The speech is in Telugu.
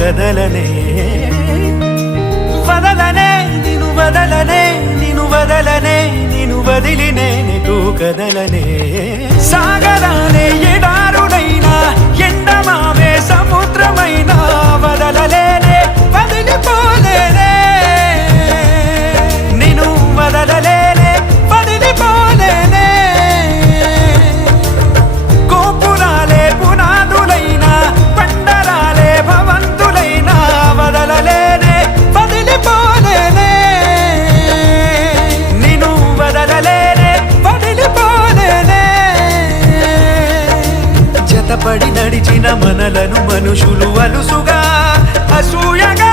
కదలనే వదలనే నిను వదలనే నిను వదలనే నిను వదిలి నేనెటూ కదలనే సాగరానే ఎడారుడైనా ఎండమావే సముద్రమైనా వదలలేనే వదిలిపోలేనే నిను వదలలేనే వదిలిపోలేనే గోపురాలే పునాదులైనా పండరాలే భవంతులైనా వదలలేనే వదిలిపోలేనే నిను వదలలేనే వదిలిపోలేనే జతపడి నడిచిన మనలను మనుషులు అలుసుగా అసూయగా